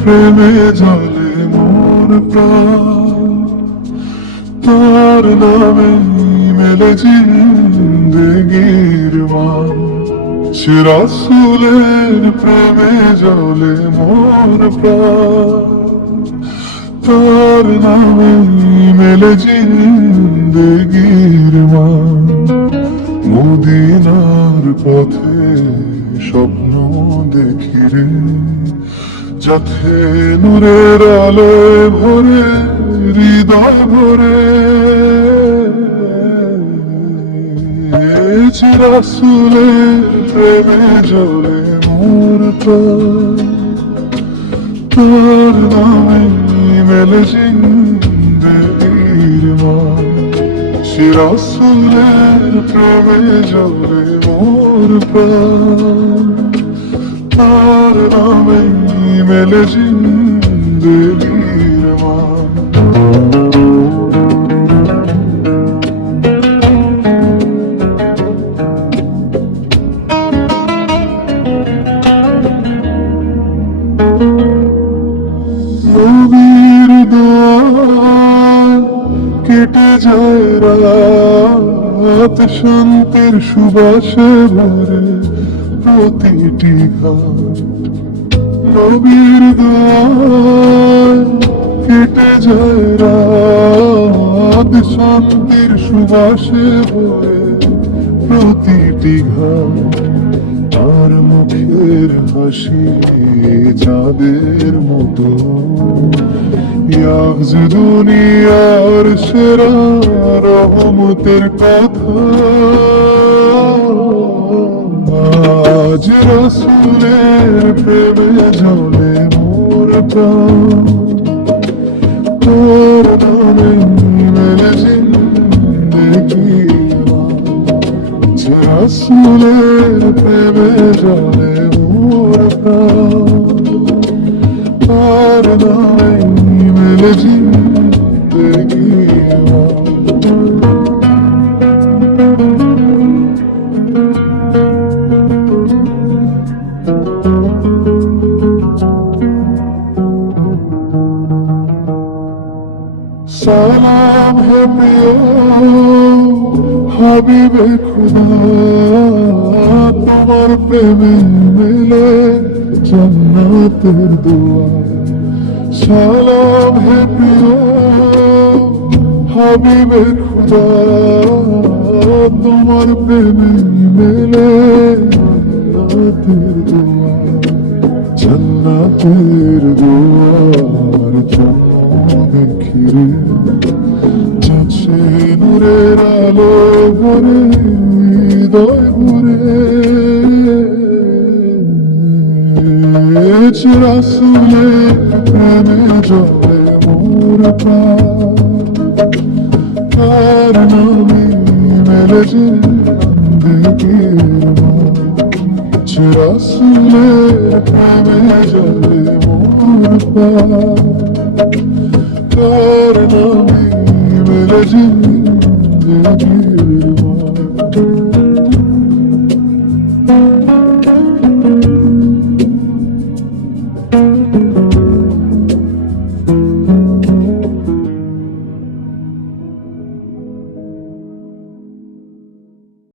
প্রেমে জলে মোর প্রাণ, তার নামে মেলে জিন্দেগির মান। সে রাসূলের প্রেমে জলে মোর প্রাণ, তার নামে মেলে জিন্দেগির মান। মদিনার পথে স্বপ্ন দেখি রে, যাতে নূরের আলোয় ভরে হৃদয় ভরে। রাসূলের প্রেমে জ্বলে মোর প্রাণ, তার নামে মেলে জিন্দেগির মান। সে রাসূলের প্রেমে জ্বলে মোর প্রাণ, তার নামে মেলে জিন্দেগির মান। নবীর দোয়ায় কেটে যায় রাত, শান্তির সুবাসে ভরে প্রতিটি ঘাট। নবীর দোয়ায় কেটে যায় রাত, শান্তির সুবাসে ভরে প্রতিটি ঘাট। আর মুখের হাসি চাঁদের মতো, ইয়াজ দুনিয়ার সেরা রহমতের কথা। আজ রাসূলের প্রেমে জ্বলে মোর প্রাণ, তোর নামে মেলে জিন্দেগির মান। যে রাসূলের প্রেমে জ্বলে মোর প্রাণ, তার নামে মেলে জিন্দেগির মান। সালাম হে প্রিয় হাবিবে খুদা, তোমার প্রেমে মেলে জান্নাতের দুয়ার। সালাম হে প্রিয় হাবিবে খুদা, তোমার প্রেমে মেলে জান্নাতের দুয়ার। জান্নাতের দুয়ার দেখি রে, যাচ্ছে নূরের আলো ভরে হৃদয় ভরে। রাসূলের প্রেমে জ্বলে মোর প্রাণ, তার নামে মেলে জিন্দেগির মান। রাসূলের প্রেমে জ্বলে মোর প্রাণ, তার নামে মেলে জিন্দেগির মান।